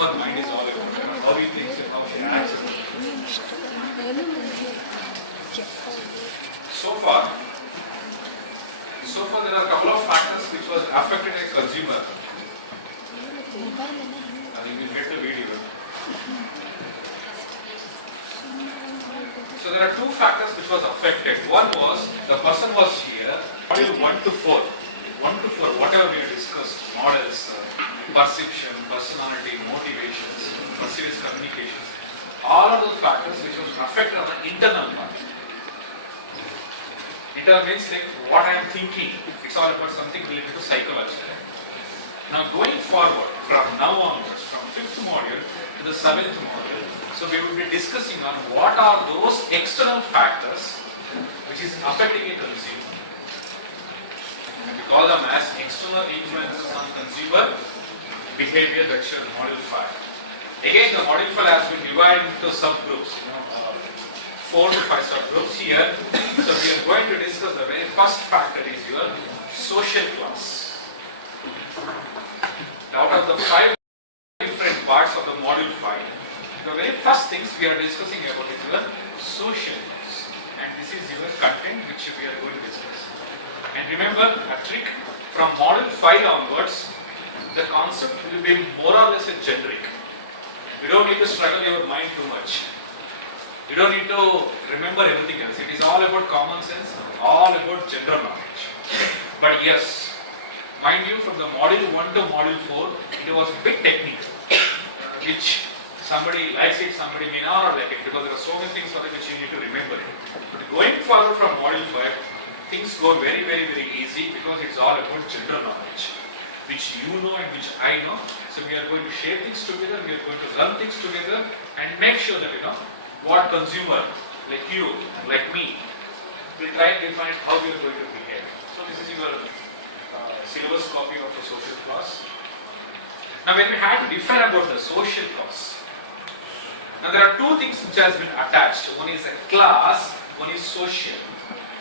her mind is all about, how he thinks and how she acts. So far there are a couple of factors which was affected a consumer. I think we'll get the video. So there are two factors which was affected. One was the person was here, module 1 to 4. 1 to 4, whatever we discussed, models, perception, personality, motivations, perceived communications, all of those factors which was affected on the internal part. Internal means like what I am thinking. It's all about something related to psychology. Now going forward, from now onwards, from 5th module to the 7th module, so we will be discussing on what are those external factors which is affecting a consumer. And we call them as external influences on consumer behavior, lecture module 5. Again, the module 5 has been divided into subgroups, 4 to 5 subgroups here. So we are going to discuss the very first factor is your social class. Out of the 5 different parts of the module 5, the very first things we are discussing about is your social class. And this is your content which we are going to discuss. And remember a trick, from module 5 onwards, the concept will be more or less a generic. You don't need to struggle your mind too much. You don't need to remember everything else. It is all about common sense, all about general knowledge. But yes, mind you, from the module 1 to module 4, it was a bit technical, which somebody likes it, somebody may not like it, because there are so many things for it which you need to remember it. But going forward from module 5, things go very, very, very easy, because it's all about general knowledge, which you know and which I know. So we are going to share things together, we are going to learn things together, and make sure that what consumer, like you, like me, will try and define how we are going to behave. So this is your syllabus copy of the social class. Now when we have to define about the social class, now there are two things which has been attached. One is a class, one is social.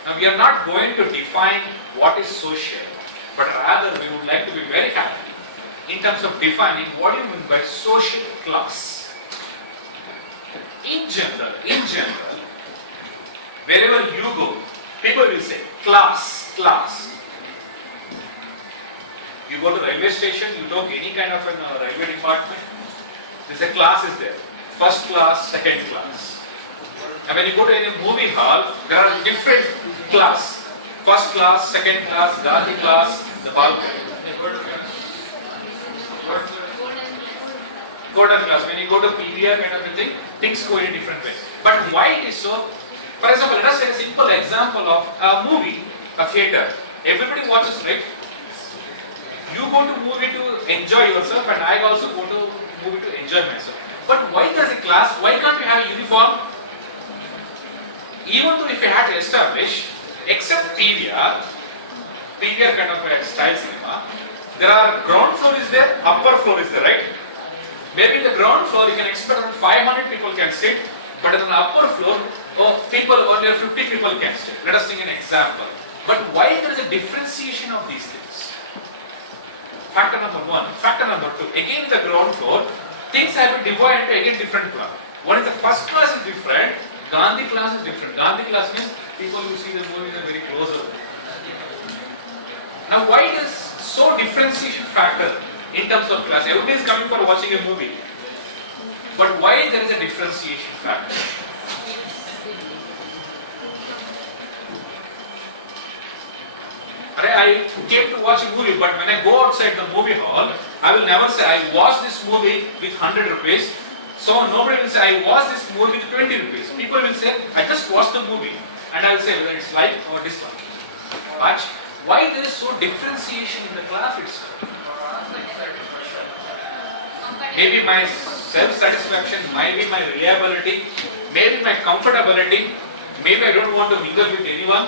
Now we are not going to define what is social, but rather we would like to be very happy in terms of defining what do you mean by social class. In general, wherever you go, people will say class, class. You go to the railway station, you talk any kind of a railway department, there's a class is there. First class, second class. And when you go to any movie hall, there are different class. First class, second class, Gandhi class, the balcony. Golden class. When you go to PVR kind of a thing, things go in a different way. But why it is so? For example, let us take a simple example of a movie, a theatre. Everybody watches, right? You go to movie to enjoy yourself, and I also go to movie to enjoy myself. But why does a class, why can't you have a uniform? Even though if you had to establish, except PVR kind of a style cinema, there are ground floor is there, upper floor is there, right? Maybe in the ground floor you can expect around 500 people can sit, but in the upper floor, only 50 people can sit. Let us take an example. But why there is a differentiation of these things? Factor number 1. Factor number 2. Again in the ground floor, things have been divided into again different class. One is the first class is different, Gandhi class is different. Gandhi class means people who see the movies are very close. Now why does so differentiation factor in terms of class? Everybody is coming for watching a movie. But why there is a differentiation factor? I came to watch a movie, but when I go outside the movie hall, I will never say I watched this movie with 100 rupees. So nobody will say I watched this movie with 20 rupees. People will say I just watched the movie, and I will say whether it's like or dislike. But why there is so differentiation in the class itself? Maybe my self-satisfaction, maybe my reliability, maybe my comfortability, maybe I don't want to mingle with anyone.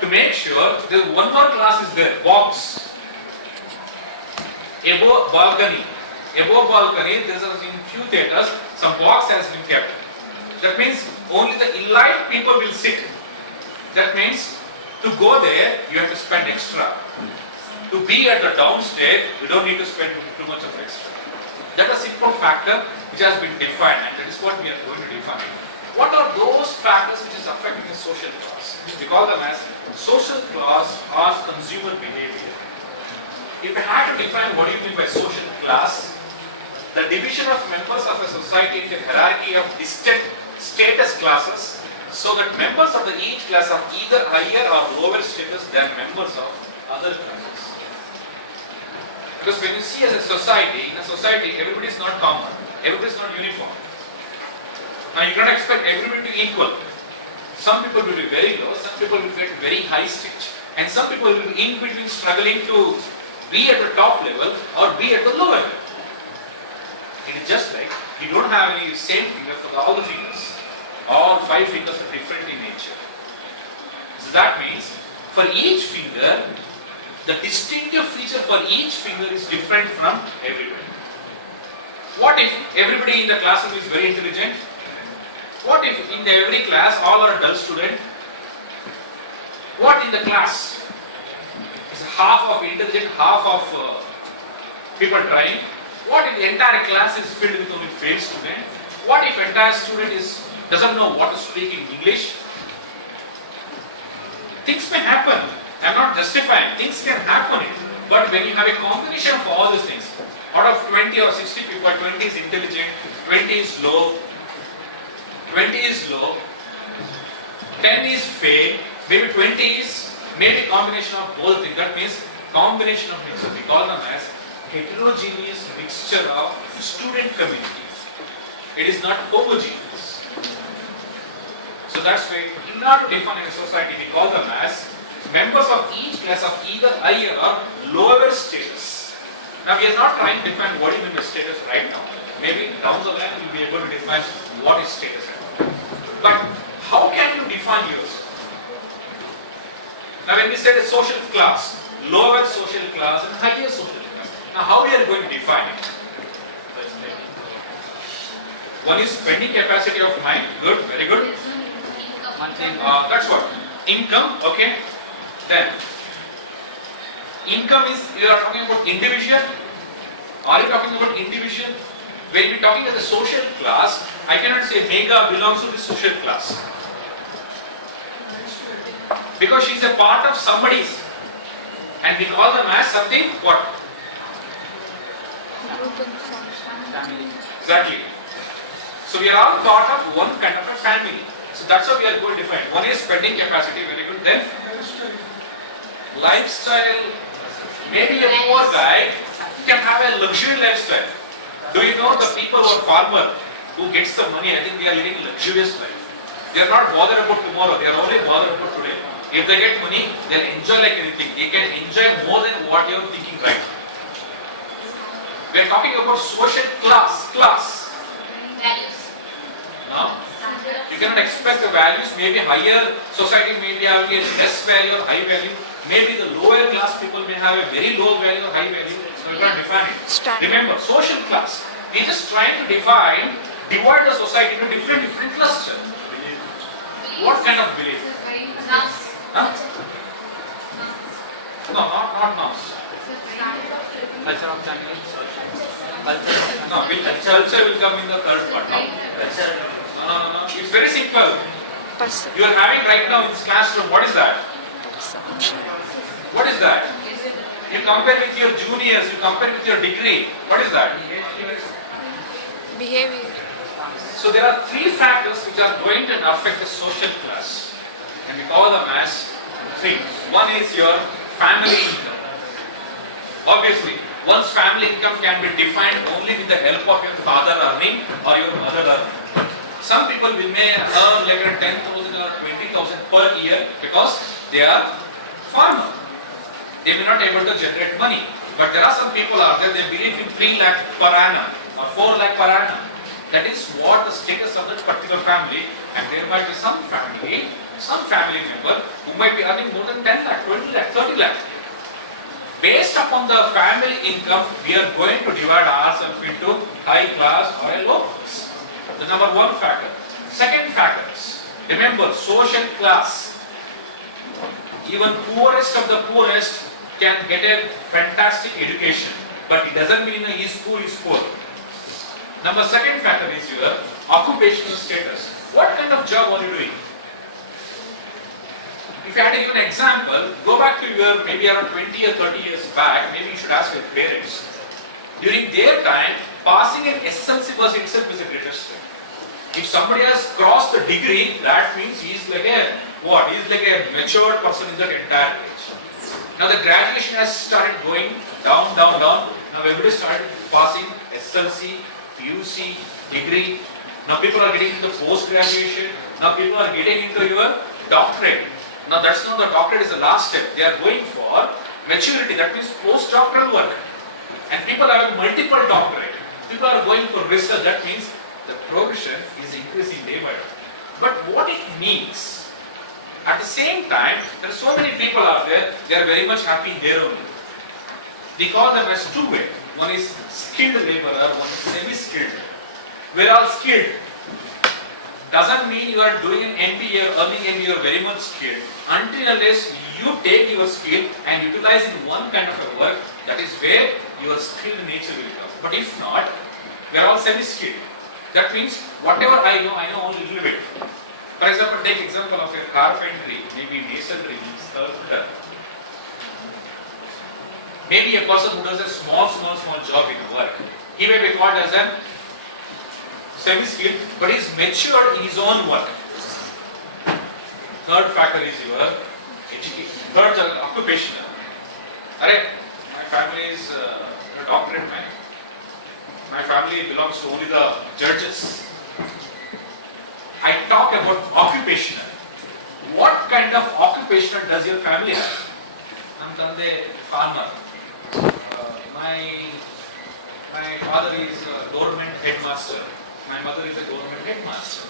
To make sure, there one more class is there, box. Above balcony, there is in few theatres, some box has been kept. That means only the elite people will sit. That means to go there, you have to spend extra. To be at the downstairs, you don't need to spend too much of extra. simple factor which has been defined, and that is what we are going to define. What are those factors which is affecting the social class? We call them as social class or consumer behavior. If I had to define what do you mean by social class, the division of members of a society into hierarchy of distinct status classes, so that members of each class are either higher or lower status than members of other classes. Because when you see as a society, in a society everybody is not common, everybody is not uniform. Now you cannot expect everybody to be equal. Some people will be very low, some people will get very high stage, and some people will be in between struggling to be at the top level or be at the lower level. It is just like you don't have any same finger for all the fingers. All 5 fingers are different in nature. So that means for each finger, the distinctive feature for each finger is different from everybody. What if everybody in the classroom is very intelligent? What if in every class all are dull student? What in the class is half of intelligent, half of people trying? What if the entire class is filled with only failed student? What if entire student doesn't know what to speak in English? Things may happen. I am not justifying. Things can happen. But when you have a combination of all these things, out of 20 or 60 people, 20 is intelligent, 20 is low, 10 is fail, maybe 20 is maybe combination of both things. That means combination of mixture. We call them as heterogeneous mixture of student communities. It is not homogeneous. So that's why in order to define a society, we call them as members of each class of either higher or lower status. Now we are not trying to define what is the status right now. Maybe down the line we will be able to define what is status. But how can you define yours? Now when we say the social class, lower social class and higher social class. Now how we are going to define it? One is spending capacity of mind. Good, very good. That's what. Income, okay. Then income is, you are talking about individual. Are you talking about individual? When we are talking about the social class, I cannot say Megha belongs to the social class. Because she is a part of somebody's. And we call them as something, what? Family. Exactly. So we are all part of one kind of a family. So that's how we are going to define. One is spending capacity, very good. Then lifestyle. Maybe a poor guy can have a luxury lifestyle. Do you know the people who are farmer who gets the money? I think they are living a luxurious life. They are not bothered about tomorrow. They are only bothered about today. If they get money, they'll enjoy like anything. They can enjoy more than what you are thinking right now. We are talking about social class. Values. Now, you cannot expect the values. Maybe higher society may be having a less value or high value. Maybe the lower class people may have a very low value or high value. So we can't define it. Remember, social class. We are just trying to divide the society into different clusters. What kind of belief? Huh? No, not norms. Culture of family. No, culture will come in the third part. No. No. It's very simple. You are having right now in this classroom, what is that? What is that? You compare with your juniors, you compare with your degree. What is that? Behavior. So there are 3 factors which are going to affect the social class. And we call them as 3. One is your family income. Obviously, one's family income can be defined only with the help of your father earning or your mother earning. Some people may earn like 10,000 or 20,000 per year because they are farmer. They may not be able to generate money. But there are some people out there, they believe in 3 lakh per annum or 4 lakh per annum. That is what the status of that particular family, and there might be some family member who might be earning more than 10 lakh, 20 lakh, 30 lakh. Based upon the family income, we are going to divide ourselves into high class or a low class. The number 1 factor. Second factors. Remember, social class. Even poorest of the poorest can get a fantastic education, but it doesn't mean he is poor. Number second factor is your occupational status. What kind of job are you doing? If you had to give an example, go back to your maybe around 20 or 30 years back, maybe you should ask your parents. During their time, passing an SLC was itself is a greatest thing. If somebody has crossed the degree, that means he is like a what? He is like a matured person in that entire age. Now the graduation has started going down. Now everybody started passing SLC, PUC, degree. Now people are getting into post graduation. Now people are getting into your doctorate. Now that's not the doctorate is the last step. They are going for maturity. That means post-doctoral work. And people have multiple doctorate. People are going for research. That means the progression is increasing day by day. But what it means, at the same time, there are so many people out there, they are very much happy in their own way. We call them as two-way. One is skilled laborer, one is semi-skilled. We are all skilled. Doesn't mean you are doing an MBA or earning MBA, you are very much skilled. Until unless you take your skill and utilize in one kind of a work, that is where your skilled nature will come. But if not, we are all semi-skilled. That means whatever I know only a little bit. For example, take example of a carpentry, maybe masonry, sculptor. Maybe a person who does a small job in work. He may be called as a semi-skilled, but he is matured in his own work. Third factor is your education. Third, occupational. My family is a doctorate man. My family belongs to only the judges. I talk about occupational. What kind of occupational does your family have? I'm a farmer. My father is a government headmaster. My mother is a government headmaster.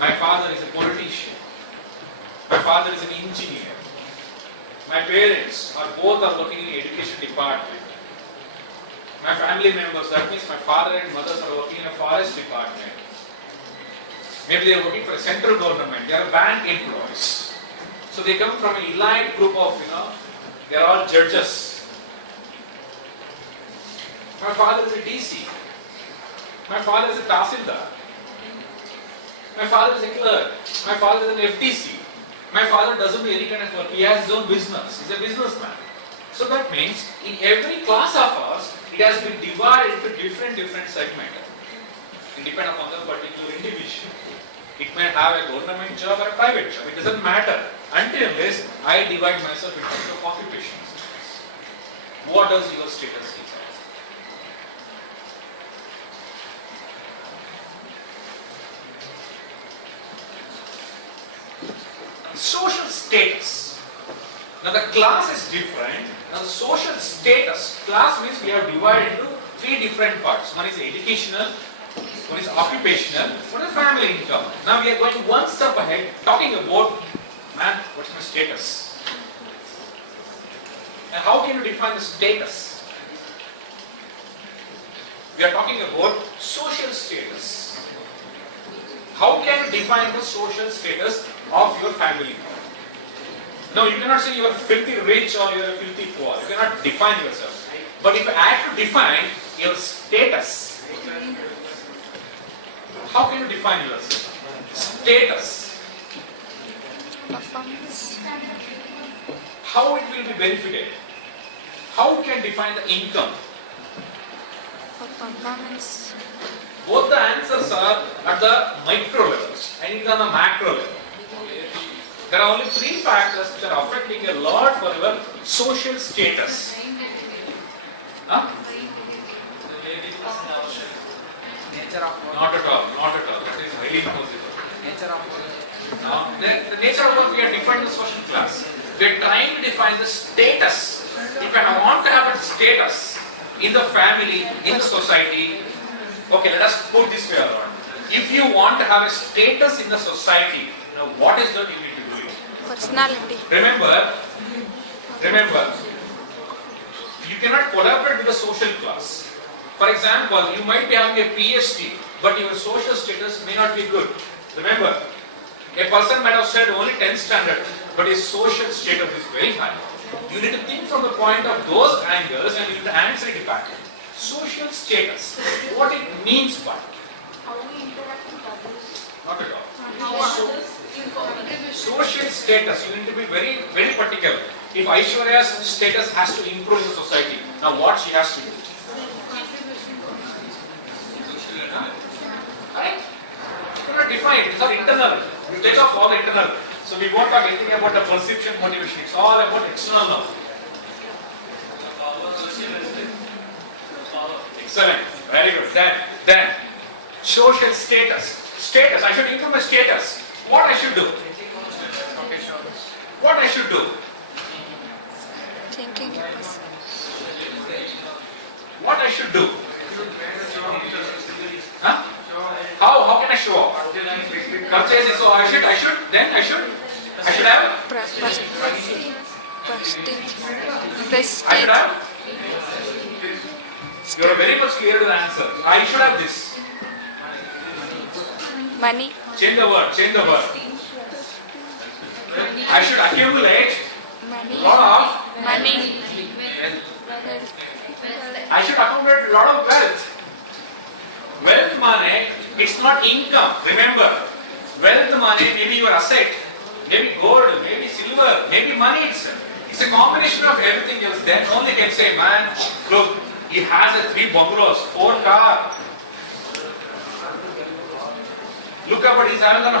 My father is a politician. My father is an engineer. My parents are both working in the education department. My family members, that means my father and mothers are working in a forest department. Maybe they are working for a central government. They are bank employees. So they come from an elite group of, they are all judges. My father is a DC. My father is a Tahsildar. My father is a clerk. My father is an FTC. My father doesn't do any kind of work. He has his own business. He's a businessman. So that means in every class of us, it has been divided into different segments. It depends upon the particular individual. It may have a government job or a private job. It doesn't matter until unless I divide myself into occupations. What does your status is? Social status. Now the class is different. Now the social status. Class means we have divided into three different parts. One is educational, one is occupational, one is family income. Now we are going one step ahead, talking about, man, what's my status? And how can you define the status? We are talking about social status. How can you define the social status of your family? No, you cannot say you are filthy rich or you are filthy poor. You cannot define yourself. But if I have to define your status, how can you define yourself? Status. Performance. How it will be benefited? How can define the income? Performance. Both the answers are at the micro level and it is on the macro level. There are only three factors which are affecting a lot for your social status. Huh? Nature of work. Not at all. That is highly impossible. Nature of work. Now, the nature of work we are defining the social class. We are trying to define the status. If I want to have a status in the family, in the society, okay, let us put this way around. If you want to have a status in the society, what is that you need to do it? Personality. Remember, you cannot collaborate with the social class. For example, you might be having a PhD, but your social status may not be good. Remember, a person might have said only 10th standard, but his social status is very high. You need to think from the point of those angles and you need to answer it back. Social status. What it means what? How we interact with others. Not at all. How others contribute. Social status, you need to be very, very particular. If Aishwarya's status has to improve in the society, now what she has to do? Right? You cannot define it. It's all internal. You take off all the internal. So we won't talk anything about the perception motivation. It's all about external now. Excellent. Very good. Then social status. Status. I should improve my status. What I should do? What I should do? Thinking What I should do? Huh? How can I show off? Purchase. So I should have. I should have. You are very much clear to the answer. I should have this. money, Change the word. I should accumulate money, lot of. money, I should accumulate a lot of wealth. Wealth money, it's not income. Remember, wealth money may be your asset, maybe gold, maybe silver, maybe money itself. It's a combination of everything else. Then only can say, man, look, he has a 3 bungalows, 4 cars. Look at what he's having on